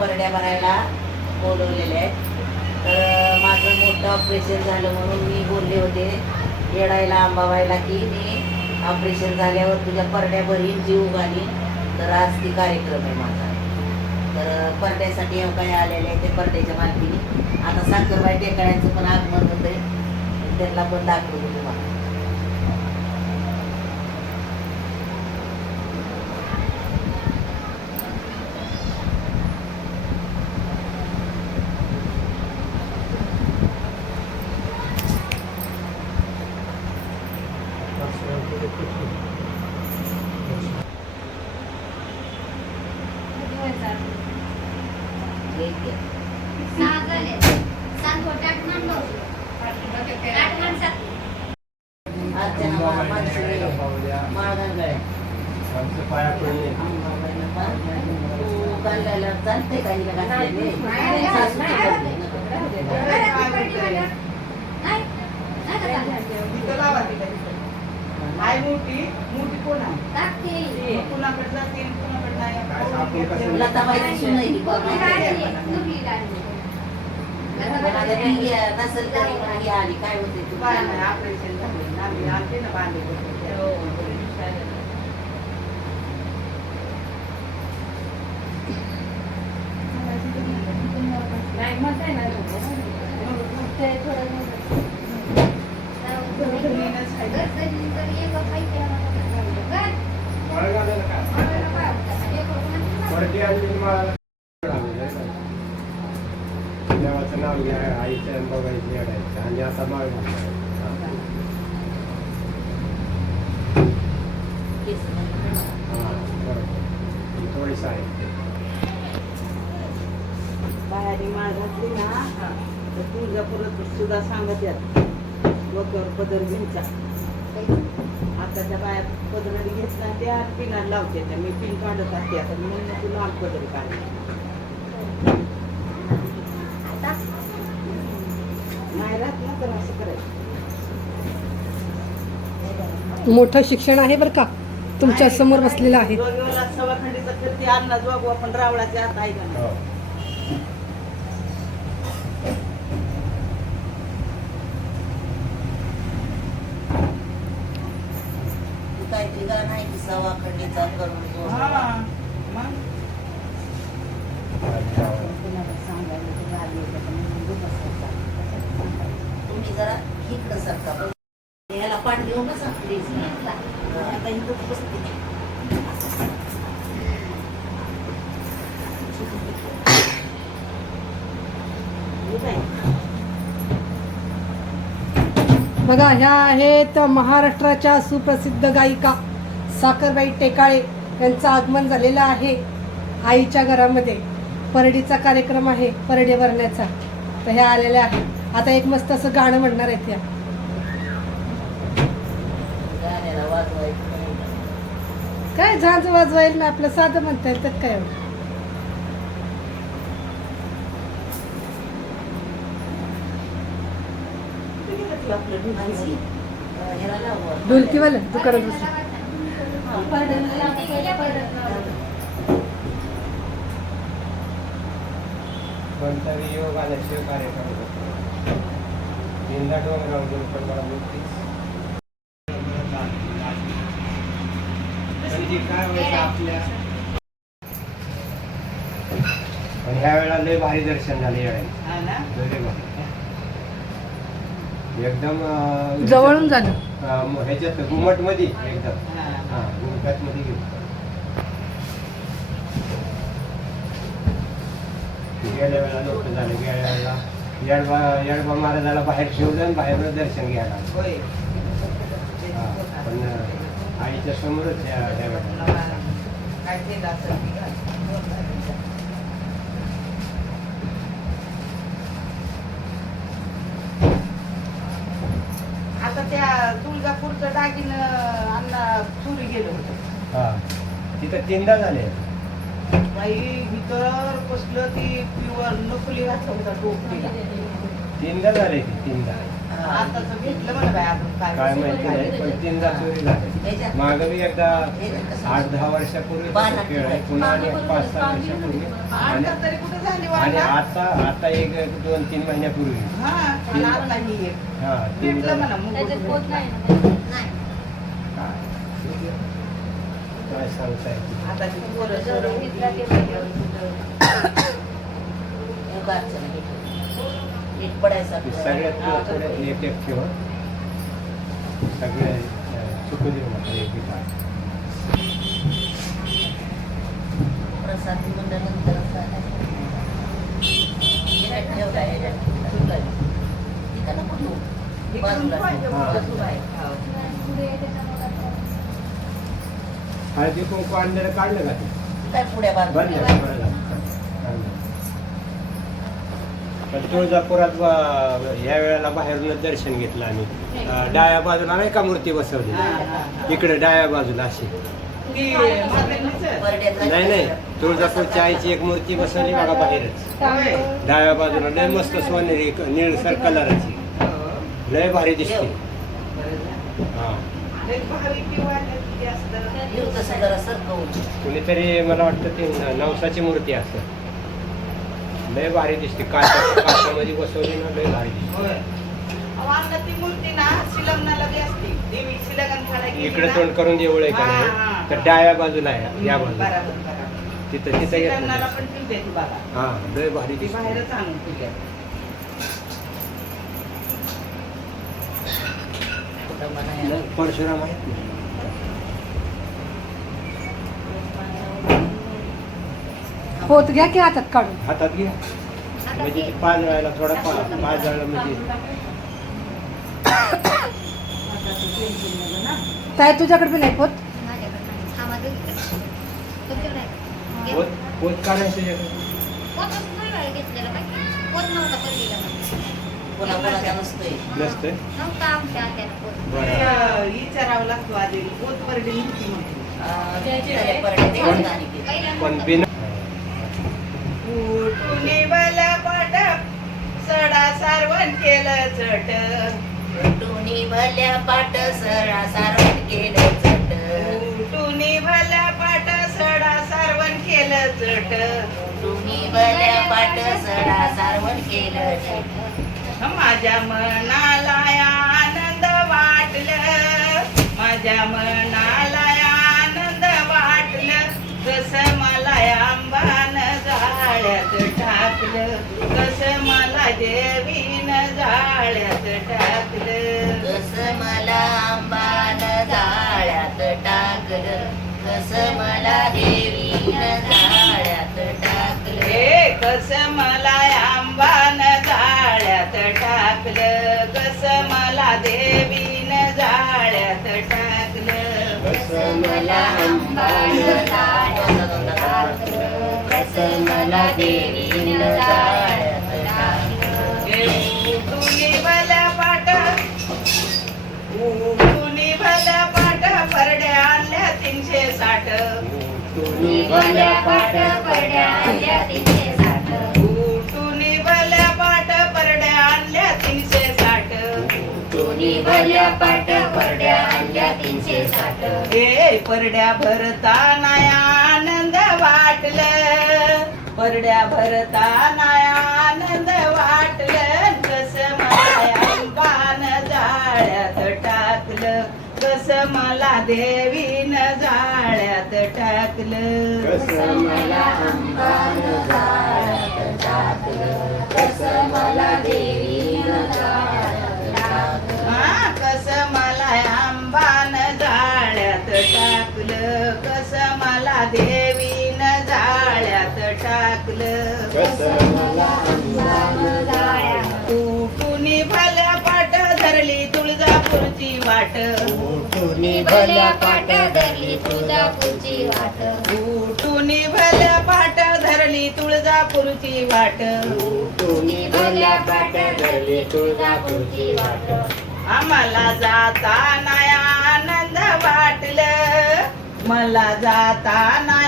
परड्या भरायला बोलवलेले आहेत. तर माझं मोठं ऑपरेशन झालं म्हणून मी बोलले होते येडायला आंबावायला की मी ऑपरेशन झाल्यावर तुझ्या परड्या भरीन जीव घालीन. तर आज ती कार्यक्रम आहे माझा. तर परड्यासाठी काय आलेले आहे ते परड्याच्या मालकीने. आता साखरबाई टेकाळ्यांचं पण आगमन होतंय. त्यांना पण दाखवतो. पाया पडले चालते काही मोठी मोठी कोण आहे काय लताबाईची नसेल तरी आली काय होते तू काय नाही ऑपरेशन झालं आम्ही आमचे ना बांधले वरती आणली देवाचं नाव घ्या आईच्या आणि बाबाईची आणि आता माळ घालणार. हा, बरोबर. आहे बाहेर माळ घातली ना तर तुळजापुरात सुद्धा सांगत यात डोक्यावर पदर घ्यायचा. आताच्या बाया पदर घेतला त्या पिना लावते त्या मी पिन काढत असते आता. म्हणून तू लांब पदर काढ नाही राहत तर असं करायचं. मोठं शिक्षण आहे बरं का? तुमच्यासमोर बसलेलं आहे. जोगेवाला सभाखंडीचा कीर्ती अण्णा जोगवा पण रावळाच्या हात आहे का नाही? हो. तू काय ती गाणं आहे की सवा खंडीचा करून जो. हा मग अच्छा. कुणाला सांगायला तर राग येतो, पण म्हणून बसायचं. तुम्ही जरा इकडं सरका बघ. याला पाठ देऊ नका प्लीज आता इथं बसते काय? बघा ह्या आहेत महाराष्ट्राच्या सुप्रसिद्ध गायिका साखरबाई टेकाळे यांचं आगमन झालेलं आहे आईच्या घरामध्ये. परडीचा कार्यक्रम आहे परडी भरण्याचा. तर ह्या आलेल्या आहेत आता एक मस्त असं गाणं म्हणणार आहेत त्या. काय झांज वाजवायला ना आपलं साधं म्हणता येईल त्यात काय गेलं ते आपलं ढोल? कोणताही योग आल्याशिवाय कार्यक्रम. यंदा डोंगरावर गेलो पण मला मुक्तीच. पण ते काय व्हायचं आपल्या पण ह्या वेळेला लय भारी दर्शन झाले. हा. एकदम जवळून झालं ह्याच्यात घुमटमध्ये एकदम हा. हा घुमटात मध्ये गेलो गेल्या वेळेला नव्हतं झालं. गेल्या वेळेला येडबा येडबा महाराजाला बाहेर ठेवलं आणि बाहेर दर्शन घ्यायला पण आईच्या समोरच. आता त्या तुळजापूरचं डागीन अण्णा चोरी गेलं होतं. हा. तिथं तीनदा झाले. बाई इतर कसलं ती प्युअर नकली घातलं होता टोपलीला तीनदा झाले ते तीनदा. आताच घेतलं म्हणा बाय आपण काय माहिती नाही. पण तीनदा चोरी झाली. माग मी एकदा आठ दहा वर्षापूर्वी तसं खेळ पुन्हा आणि एक पाच सहा वर्षापूर्वी. आणि आता तरी कुठे झाली आणि? आता आता एक दोन तीन महिन्यापूर्वी. हा आणि आता ही एक. हा तीन घेतलं म्हणा मुंबई काय सांगता येत आता ती पोरं सोरं नीट पडायचा ते सगळ्यात थोडे एक एक ठेवा. सगळे अं, चुकू देऊ नका एक. प्रसाद म्हणल्यानंतर ठेवला तिथं नको ठेवू. इकडून बाजूला पाहिजे ठेवू. हा. बाजूला आहे. हो. हळदी कुंकू आणलेलं काढलं का ते काय बंद बरं झालं. पण तुळजापुरात ब- या वेळेला बाहेरून दर्शन घेतलं आम्ही अं, डाव्या बाजूला नाही का मूर्ती बसवली. इकडे डाव्या बाजूला अशी नाही नाही तुळजापूरच्या आईची एक मूर्ती बसवली बघा बाहेरच. डाव्या बाजूला लय मस्त सोनेरी निळसर कलराची हो. लय भारी दिसते. हा कुणीतरी मला वाटतं ते नवसाची मूर्ती असं. लय भारी दिसते. काचा काचामध्ये बसवली ना लय भारी दिसते. असते. इकडे. तोंड करून देऊळ आहे का नाही. तर डाव्या बाजूला आहे या बाजूला. बरोबर बरोबर. तिथं तिथं येत हा लय भारी ती दिसते. परशुराम आहेत होत घ्या की हातात काढून. हातात घ्या. म्हणजे ते पाच वेळाला थोडा पा पाच वेळाला म्हणजे ताई तुझ्याकडे पण नाही होत पोत पोत काढायचं तुझ्याकडे नसतोय. नसतंय बरं विचारावं लागतो आधी. पोत परडी नव्हती म्हणून. अं, त्या परड्यात एक गाणी केली. पण बिना उठून भला पाटप सडा सारवण केलं चट टोनी भल्या पाट सरा सारवण केलं चट उठून भला पाट सडा सारवण केलं चट तुम्ही भल्या पाट सडा सारवण केलं चट माझ्या मनाला आनंद वाटलं. माझ्या मनाला आनंद वाटलं. कसं मला आंबान जाळ्यात टाकलं. कसं मला देवीन जाळ्यात टाकलं कसं मला आंबान जाळ्यात टाकलं कसं मला देवीनं जाळ्यात टाकलं. हे कसं मला आंबान जाळ्यात टाकलं कसं मला देवीन जाळ्यात टाकलं. कसं मला आंबानं जाळ्यात टाकलं कसं मला देवीनं जाळ्यात भल्या पाट परड्या आणल्या तीनशे साठ भल्या परड्या आणल्या तीनशे साठ. भल्या आणल्या तीनशे साठ हे परड्या भरताना आनंद वाटलं परड्या भरताना आनंद वाटलं कसं मला अंबान जाळ्यात टाकलं. कस मला देवीन जाळ्यात टाकलं? कसं मला अंबानं जाळ्यात टाकलं? कसं मला देवीनं जाळ्यात टाकलं? हा कस मला आंबान जाळ्यात टाकलं? कस मला देवीन वाट. तुम्ही भल्या पाट धरली तुळजापूरची वाट. कुणी भल्या पाट धरली तुळजापूरची वाट. तुम्ही भल्या पाट धरली तुळजापूरची वाट. आम्हाला जाताना आनंद वाटलं. मला जाताना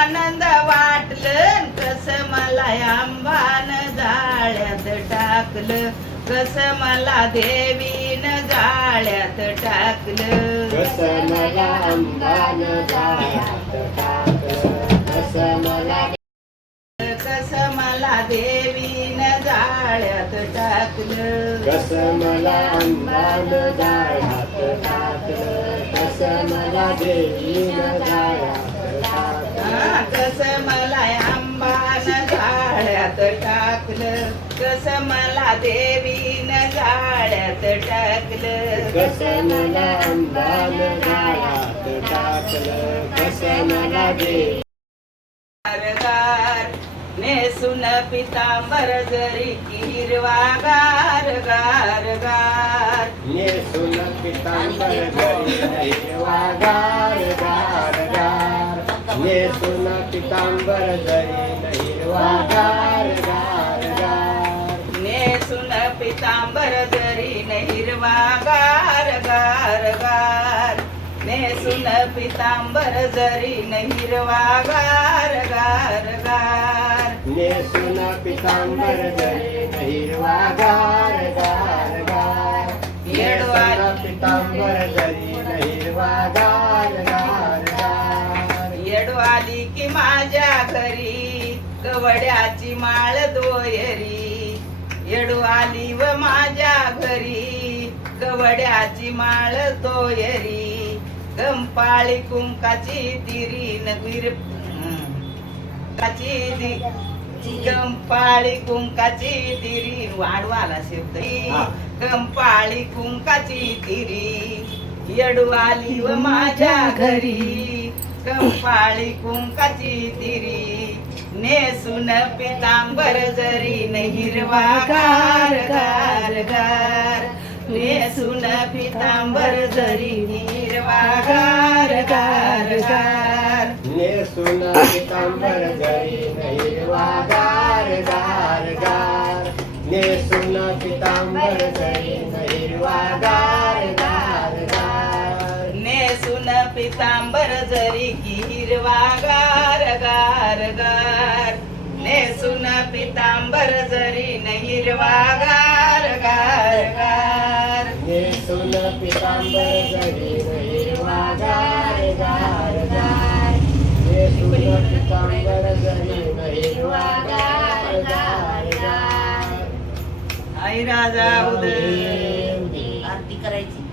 आनंद वाटलं. कस मला आंबान जाळ्यात टाकलं. कस मला देवीन जाळ्यात टाकलं. कस मला अंबान जाळ्यात टाकलं कस मला कस मला देवीन जाळ्यात टाकलं. कस मला अंबान जाळ्यात टाकलं. कस मला देवीन जाळ्यात टाकलं कस मला आंबान जाळ्यात टाकलं. कस मला देवीन जाळ्यात टाकलं. कस मला अंबान जाळ्यात टाकलं. कस मला देवी नेसून पितांबर जरी हिरवा गार गार गार. नेसून पितांबर हिरवा गार गार गार. नेसून पितांबर घरी हिरवा गार पितांबर जरी हिरवा गार गार गार नेसून पितांबर जरी हिरवा गार गार गार नेसून पितांबर घरी हिरवा गार गार गार पितांबर हिरवा गार गार गार येडवाली की माझ्या घरी कवड्याची माळ दोयरी. येडवाली व माझ्या घरी. कवड्याची माळ दोयरी कंपाळी कुंकाची तिरी नवीर काची दि कंपाळी कुंकाची तिरी. वाढवाला शब्द. कंपाळी कुंकाची तिरी. येडवाली व माझ्या घरी. कंपाळी कुंकाची तिरी. नेसून पितांबर जरी न हिरवा गार गार गार. नेसून पितांबर जरी हिरवा गार गार गार. नेसून पितांबर घरी हिरवा गार गार गार. नेसून पितांबर घरी हिरवा गार पितांबर जरी हिरवा गार गार गार नेसून पितांबर जरी न हिरवा गार गार गार नेसून पितांबर घरी हिरवा गार गार गार नेसून पितांबर हिरवा गार गार गार आई राजा उदय आरती करायची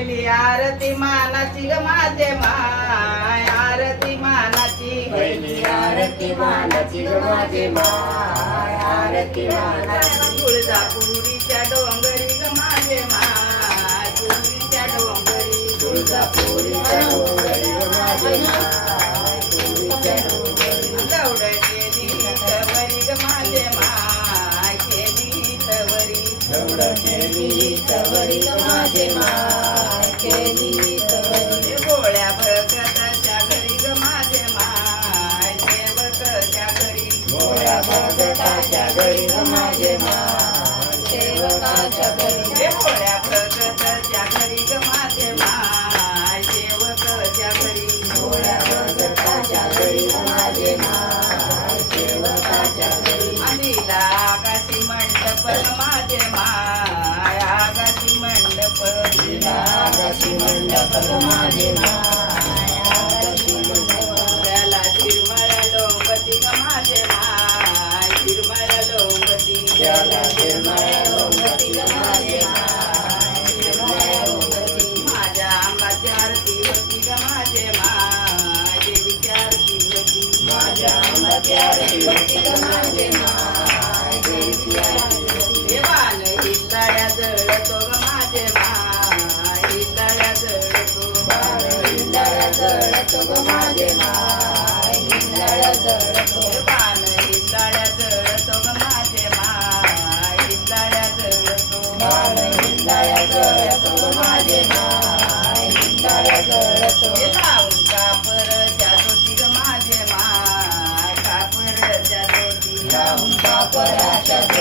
पहिली आरती मानाची ग माझे माय. आरती मानाची पहिली आरती मानाची ग माझे माय. आरती मानाची. तुळजापुरीच्या डोंगरी ग माझे माय. पुरीच्या डोंगरी तुळजापुरीच्या डोंगरी ग माझे माय. पुरीच्या डोंगरी ग माझे माय. केली माझे माय. आकाशी मंडप ग माझे मा मंडप आकाशी माझे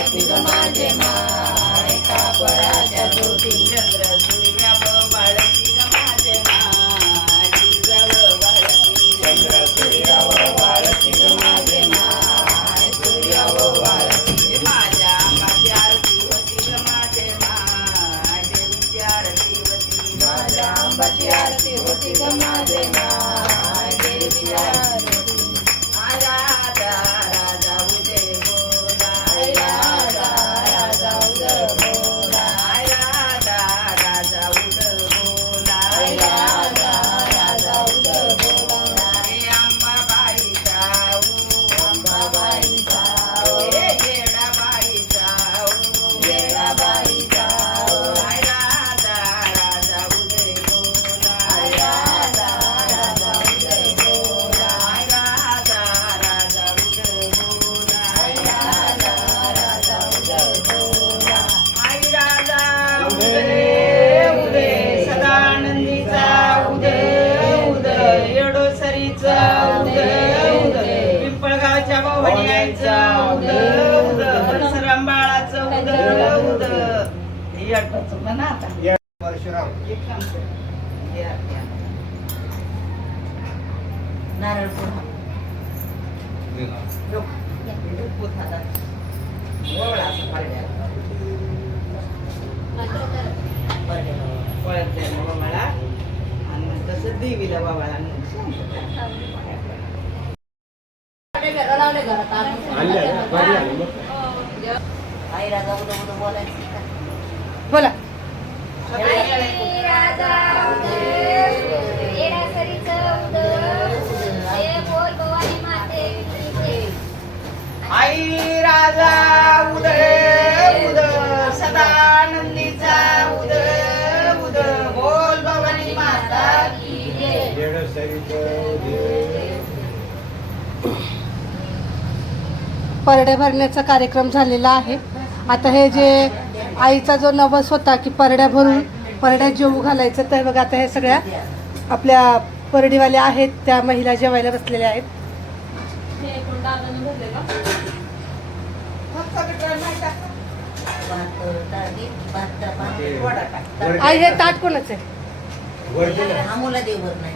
पती ग माझे माय कापराच्या दोटी चंद्र सूर्या बाळकी ग माझे माय सूर्याव बाळकी चंद्र सूर्याव बाळकी ग माझे माय सूर्याव बाळकी माझ्या माझ्या आरती होती ग माझे माय. देवीची आरती माझ्या आंबाची आरती आता या परशुराम एक काम कर आरती आण. नारळ पूर्ण लोक, पोत हातात. वळ असं पारड्याला. परड्याला. वळत द्यायला ववाळा आणि मग तसं देवीला ववाळा आणि काय. आईला जाऊ जाऊ बोलायचं बोला. आई राजा उदय उद सदानंदीचा उदय उद बोल भवानी माता. परडे भरण्याचा कार्यक्रम झालेला आहे. आता हे जे आईचा जो नवस होता की परड्या भरून परड्यात जेवू घालायचं तर बघा आता हे सगळ्या आपल्या परडीवाल्या आहेत त्या महिला जेवायला बसलेल्या आहेत. आई हे ताट कोणाचं आहे? मुला देव नाही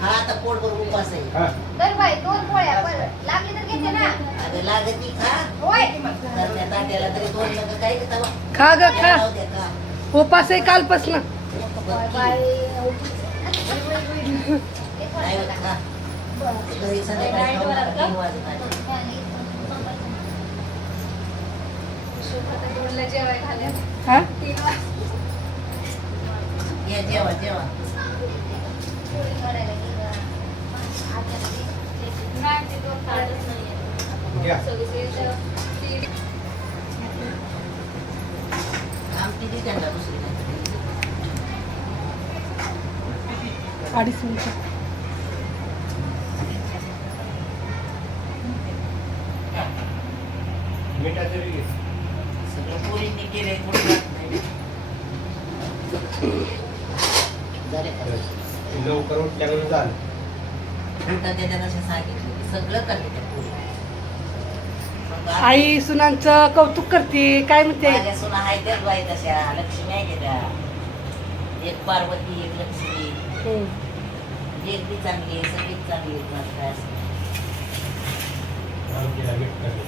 हा आहे आता पोटभर हा. तर बाई दोन पोळ्या बरं लागली तर घेते ना. अगं लागती खा. होय. तर त्या ताट्याला तरी दोन नका काय का तवा? खा ग खा. राहू द्या का? उपास आहे कालपासून. बाई नाही होत खा. घरी संध्याकाळी खाऊ नका, तीन वाजत. आले. हा? या जेवा जेवा घ्या आमटी दी त्यांना दुसरी नाही. अडीच मिनिटं? लवकर उठल्यावर झालं. उलटा त्याच्या सांगितलं सगळं करते त्या आई सुनांचं कौतुक करते काय म्हणते? माझ्या सुना आहेत त्याच बाई तशा लक्ष्मी आहे त्या. एक पार्वती एक लक्ष्मी. हम्म. एक बी चांगली आहे सगळीच चांगली काय असं टाकलं.